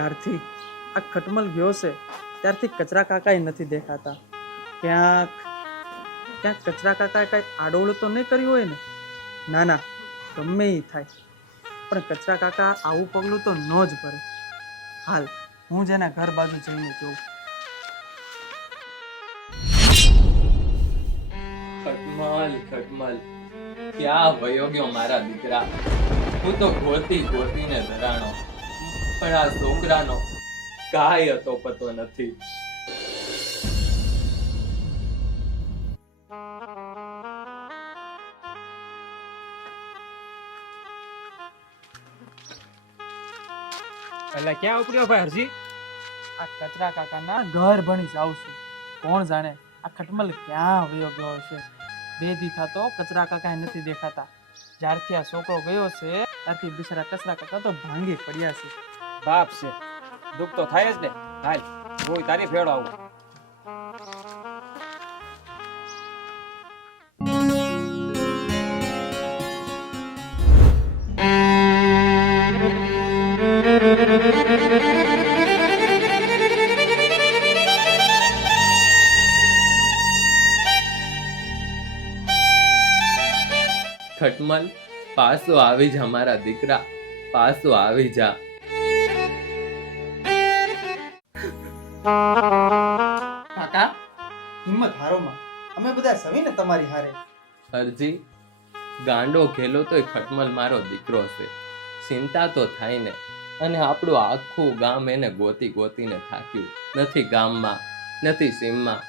જ્યારથી આ ખટમલ ગયો છે ત્યારથી કચરા કાકાએ નથી દેખાતા. ક્યાંક ક્યાંક કચરા કાકાએ કાંઈ આડોળું તો નહીં કર્યું હોય ને? ના ના, ગમે એ થાય, પણ કચરા કાકા આવું પગલું તો ન જ ભરે. હાલ હું જ એના ઘર બાજુ જઈને જોઉં. ખટમલ ખટમલ, ક્યાં વયો ગયો મારા દીકરા? હું તો ગોતી ગોતીને ધરાણો, પણ આ છોકરાનો કાંઈ હતો પતો નથી. એટલે ક્યાં ઉપડ્યો ભાઈ હરજી? આ કચરા કાકાના ઘર ભણી જાઉં છું. કોણ જાણે આ ખટમલ ક્યાં વયો ગયો છે? 2 દી થતો કચરા કાકા નથી દેખાતા. જ્યારથી આ છોકરો ગયો છે ત્યારથી બિચારા કચરા કાકા તો ભાંગી પડ્યા છે. બાપ છે, દુઃખ તો થાય જ ને. હાલ હું તારી ફેડો આવું. ખટમલ, પાછો આવી જા મારા દીકરા, પાછો આવી જા. કાકા, હિંમત હારો માં, અમે બધા સવીને તમારી હારે. અરજી, ગાંડો ઘેલો તોય ખટમલ મારો દીકરો છે. ચિંતા તો થાય ને. અને આપણું આખું ગામ એને ગોતી ગોતીને થાક્યું. નથી ગામમાં, નથી સીમમાં.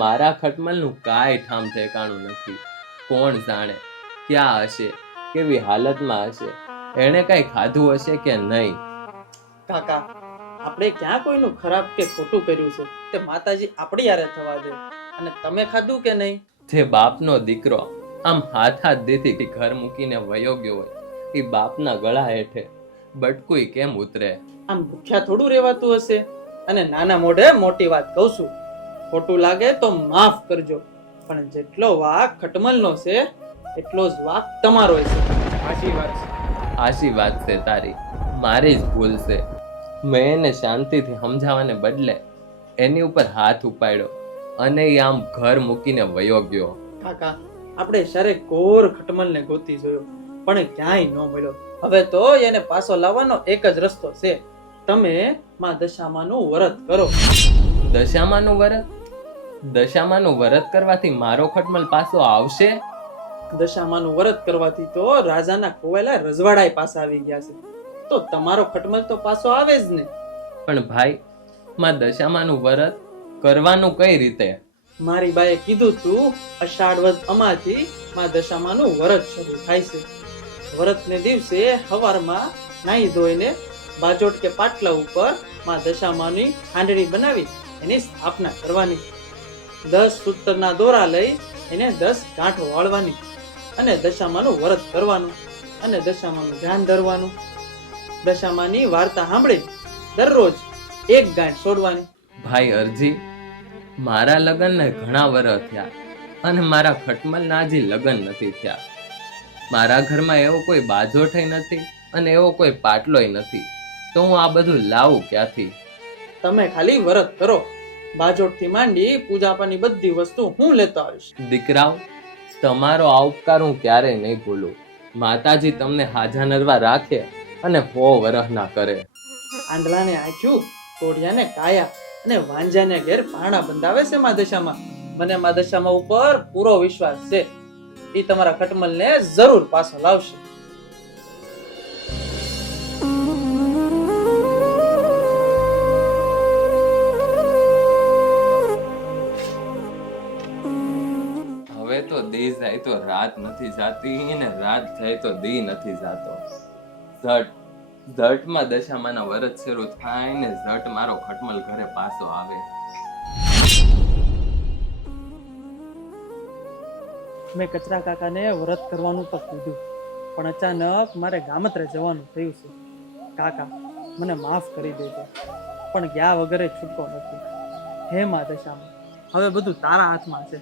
મારા ખટમલનું કાંઈ ઠામ ઠેકાણું નથી. કોણ જાણે ક્યાં હશે, કેવી હાલતમાં હશે, એણે કઈ ખાધું હશે કે નહીં. કાકા, આપણે ક્યાં કોઈનું ખરાબ કે ખોટું કર્યું છે? તે માતાજી આપણી યારે થવા દે. અને તમે ખાધું કે નહીં? જે બાપનો દીકરો આમ હાથ દેથી ઘર મૂકીને વયો ગયો હોય, એ બાપના ગળા હેઠે બટકુઈ કેમ ઉતરે? આમ ભૂખ્યા થોડું રહેવાતું હશે? અને નાના મોઢે મોટી વાત કહું છું, ખોટું લાગે તો માફ કરજો, પણ જેટલો વાંક ખટમલનો છે એટલો જ વાંક તમારો છે. સાચી વાત છે. આશી વાત છે તારી, મારી જ ભૂલ છે. મેં એને શાંતિથી સમજાવવાને બદલે એની ઉપર હાથ ઉપાડ્યો અને એ આમ ઘર મૂકીને વયો ગયો. કાકા, આપણે સરે કોર ખટમલને ગોતી જોયો, પણ ક્યાંય ન મળ્યો. હવે તો એને પાછો લાવવાનો એક જ રસ્તો છે. તમે માં દશામાનું વ્રત કરો. દશામાનું વ્રત? દશામાનું વ્રત કરવાથી મારો ખટમલ પાછો આવશે? દશામાનું વ્રત કરવાથી તો રાજાના ખોવાયેલા રજવાડાય પાછા આવી ગયા છે, તો તમારો ખટમલ તો પાછો આવે જ ને. પણ ભાઈ, માં દશામાનું વ્રત કરવાનું કઈ રીતે? મારી બાએ કીધું તું, અષાઢ વદ અમાથી માં દશામાનું વ્રત શરૂ થાય છે. વ્રતને દિવસે સવારમાં નાહી ધોઈને બાજોટ કે પાટલા ઉપર માં દશામાની હાંડણી બનાવી એની સ્થાપના કરવાની. 10 સૂતરના દોરા લઈ એને 10 ગાંઠો વાળવાની અને દશામાનું વ્રત કરવાનું અને દશામાનું ધ્યાન ધરવાનું. દશામાની વાર્તા સાંભળી દરરોજ 1 ગાંઠ છોડવાની. ભાઈ અરજી, મારા લગ્નને ઘણા વર્ષ થયા અને મારા ખટમલના હજી લગ્ન નથી થયા. મારા ઘરમાં એવો કોઈ બાજોઠય નથી અને એવો કોઈ પાટલોય નથી, તો હું આ બધું લાવું ક્યાંથી? તમે ખાલી વ્રત કરો, બાજોટથી માંડી પૂજાપાની બધી વસ્તુ હું લેતો આવીશ. દીકરાઓ, તમારો આ ઉપકાર હું ક્યારેય નહીં ભૂલું. માતાજી તમને હાજા નરવા રાખે અને 100 વરહ ના કરે. આંધળાને આંખ્યું, કોઢિયાને કાયા અને વાંજાને ઘેર પારણા બંધાવે છે માં દશામાં. મને માં દશામાં ઉપર પૂરો વિશ્વાસ છે, એ તમારા ખટમલને જરૂર પાછો લાવશે. હવે તો દી જાય તો રાત નથી જાતી ને રાત જાય તો દી નથી જાતો. ઝટમાં દશામાના વ્રત શરૂ થાય ને ઝટ મારો ખટમલ ઘરે પાછો આવે. મેં કચરા કાકાને વ્રત કરવાનું તો કીધું, પણ અચાનક મારે ગામત્રે જવાનું થયું છે. કાકા, મને માફ કરી દેજો, પણ ગયા વગરે છૂટકો નથી. હે માં દશામાં, હવે બધું તારા હાથમાં છે.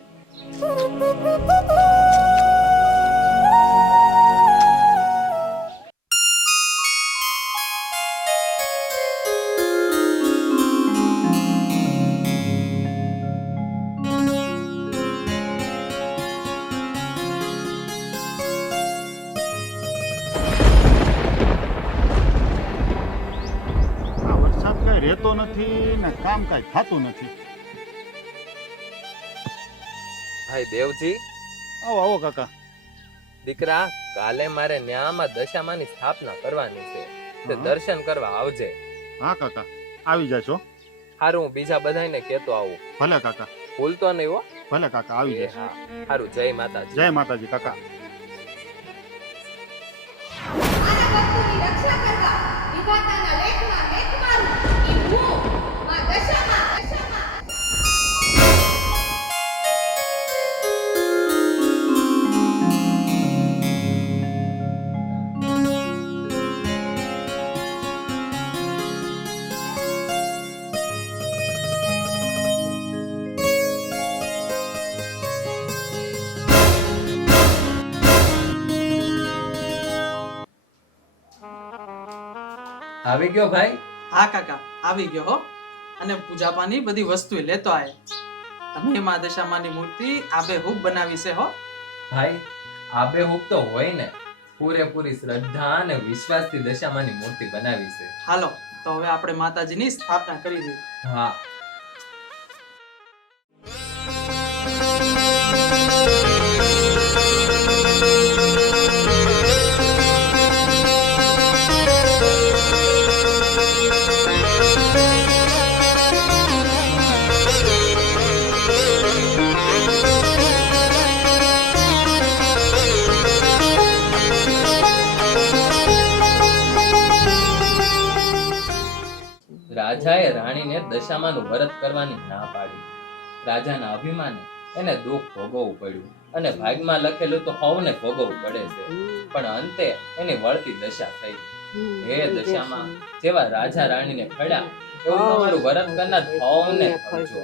નથી ને કામ કાંઈ થતું નથી. ભાઈ દેવજી, આવો આવો કાકા. દીકરા, કાલે મારે ન્યામાં દશામાની સ્થાપના કરવાની છે, તે દર્શન કરવા આવજે. હા કાકા, આવી જશો. હારું, હું બીજા બધાને કહેતો આવું. ભલે કાકા, ભૂલતો નહીં હો. ભલે કાકા, આવી એ જશો. હા, હારું, જય માતાજી. જય માતાજી કાકા. મારા ભક્તોની રક્ષા કરવા વિધાતાના લેખમાં લેખ મારું ઈ હું માં દશામાં આવી ગયો ભાઈ? હા કાકા, આવી ગયો હો. અને પૂજાપાની બધી વસ્તુ લેતો આય. તમે માં દશામાની મૂર્તિ આબેહૂબ બનાવી છે હો. ભાઈ, આબેહૂબ તો હોય ને. પૂરેપૂરી શ્રદ્ધા અને વિશ્વાસથી દશામાની મૂર્તિ બનાવી છે. હાલો, તો હવે આપણે માતાજીની સ્થાપના કરી દઈએ. હા. રાજાએ રાણીને દશામાનું વ્રત કરવાની ના પાડી. રાજાના અભિમાને એને દુઃખ ભોગવવું પડ્યું અને ભાગમાં લખેલું તો હવને ભોગવવું પડે છે. પણ અંતે એની વળતી દશા થઈ. હે દશામાં, જેવા રાજા રાણીને ફળ્યા એવું તમારું વ્રત કરનાર હવને ફળજો.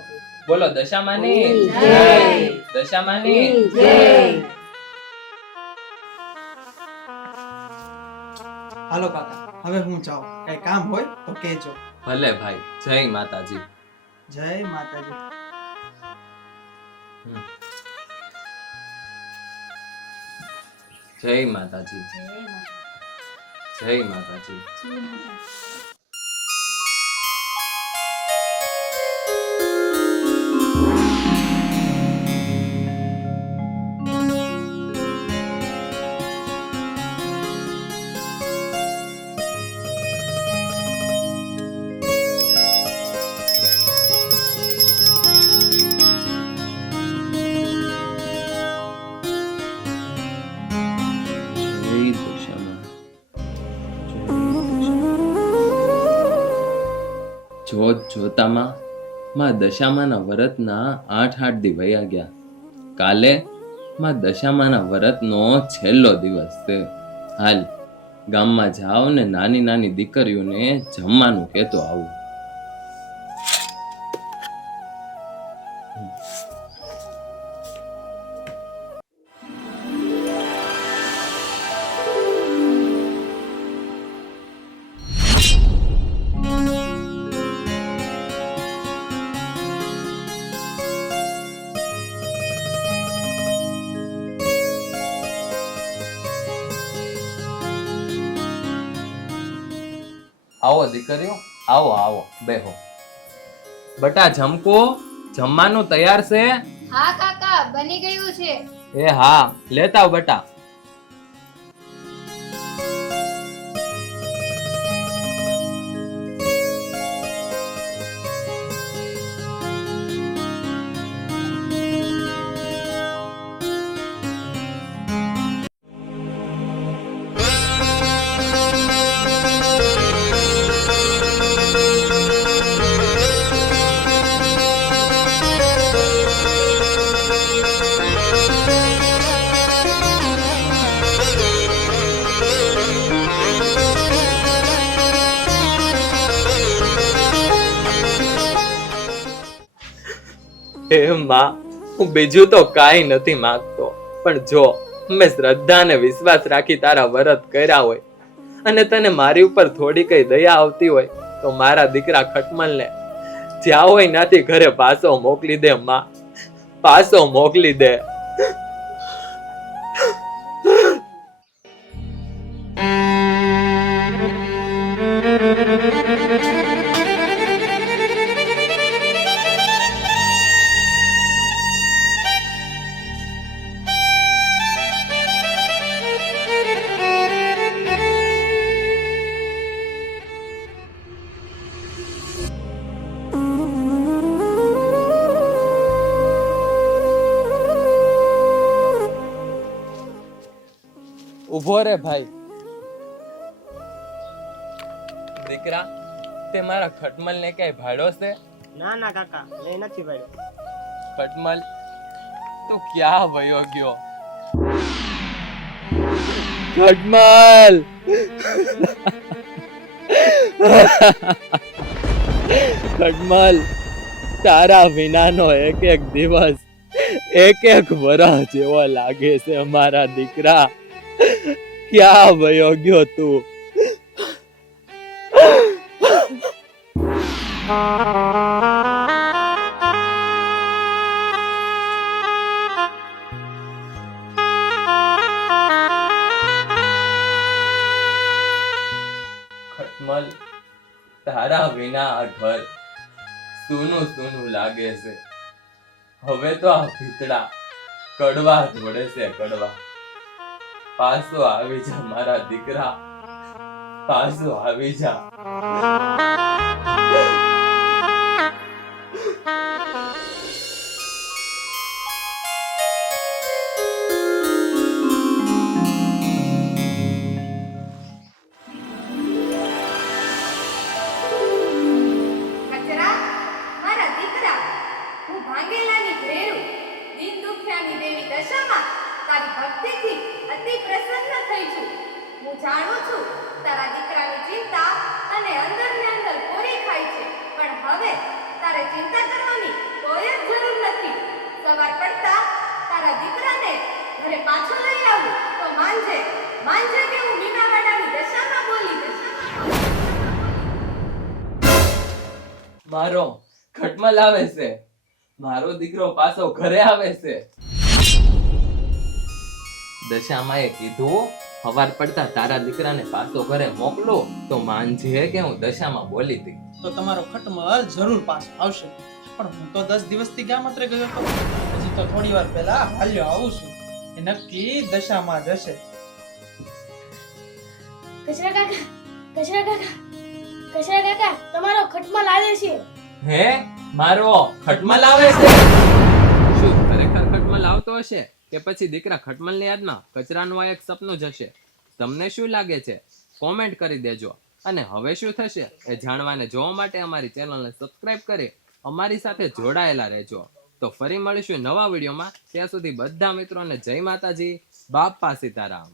બોલો દશામાની જય! દશામાની જય! હાલો કાકા, હવે હું જાઉં. કઈ કામ હોય તો કહેજો. ભલે ભાઈ, જય માતાજી. જય માતાજી. જય માતાજી. જય માતાજી. જોત જોતામાં માં દશામાના વ્રતના 8 દી વયા ગયા. કાલે માં દશામાના વ્રતનો છેલ્લો દિવસ છે. હાલ ગામમાં જાઓ ને નાની નાની દીકરીઓને જમવાનું કહેતો આવું. આવો દીકરીઓ, આવો આવો, બેહો. બટા જમકો, જમવાનું તૈયાર છે? હા કાકા, બની ગયું છે. એ હા, લેતા આવ બટા. હે માં, હું બીજું તો કાંઈ નથી માંગતો, પણ જો મેં શ્રદ્ધા અને વિશ્વાસ રાખી તારા વ્રત કર્યા હોય અને તને મારી ઉપર થોડી કઈ દયા આવતી હોય તો મારા દીકરા ખટમલને જ્યાં હોય નાથી ઘરે પાછો મોકલી દે માં, પાછો મોકલી દે. ઉભો રે ભાઈ. દીકરા, તે મારા ખટમલ ને કઈ ભાડો છે? ના ના કાકા મેં નથી ભાડ્યો. ખટમલ, તું ક્યાં વયો ગયો? ખટમલ, ખટમલ, તારા વિનાનો એક એક દિવસ એક એક વરસ જેવો લાગે છે મારા દીકરા. ક્યાં વયો ગયો તું? ખટમલ, તારા વિના આ ઘર સૂનું સૂનું લાગે છે. હવે તો આ ભીતડા કડવા જોડે છે, કડવા. પાછો આવી જા મારા દીકરા, પાછો આવી જા. કચરા, મારા દીકરા, હું ભાંગેલાની ભેરું, દીન દુખ્યાની દેવી દશામાં તારી ભક્તિથી અતિ પ્રસન્ન થઈ છું. હું જાણું છું તારા દીકરાની ચિંતા અને અંદરને અંદર કોરી ખાય છે, પણ હવે તારે ચિંતા કરવાની કોઈ જ જરૂર નથી. સવાર પડતા તારા દીકરાને ઘરે પાછો લઈ આવું તો માનજે, માનજે કે હું મીનાવાડાની દશામાં બોલી. મારો ખટમલ આવે છે, મારો દીકરો પાછો ઘરે આવે છે. દશામાએ કીધું સવાર પડતા તારા દીકરાને પાછો ઘરે મોકલો તો માનજે કે હું દશામાં બોલી હતી. તો તમારો ખટમલ જરૂર પાછો આવશે. પણ હું તો 10 દિવસથી ગામત્રે ગયો હતો. હજી તો થોડી વાર પહેલા હાલ્યો આવું છું. એ નક્કી દશામાં જશે. કચરા કાકા, કચરા કાકા, કચરા કાકા, તમારો ખટમલ આવે છે. હે, મારો ખટમલ આવે છે? શું ખરેખર ખટમલ આવતો હશે કે પછી દીકરા ખટમલની યાદમાં કચરાનું આ એક સપનું જ હશે? તમને શું લાગે છે? કોમેન્ટ કરી દેજો. અને હવે શું થશે એ જાણવાને જોવા માટે અમારી ચેનલને સબસ્ક્રાઇબ કરી અમારી સાથે જોડાયેલા રહેજો. તો ફરી મળીશું નવા વિડીયોમાં. ત્યાં સુધી બધા મિત્રોને જય માતાજી, બાપા સીતારામ.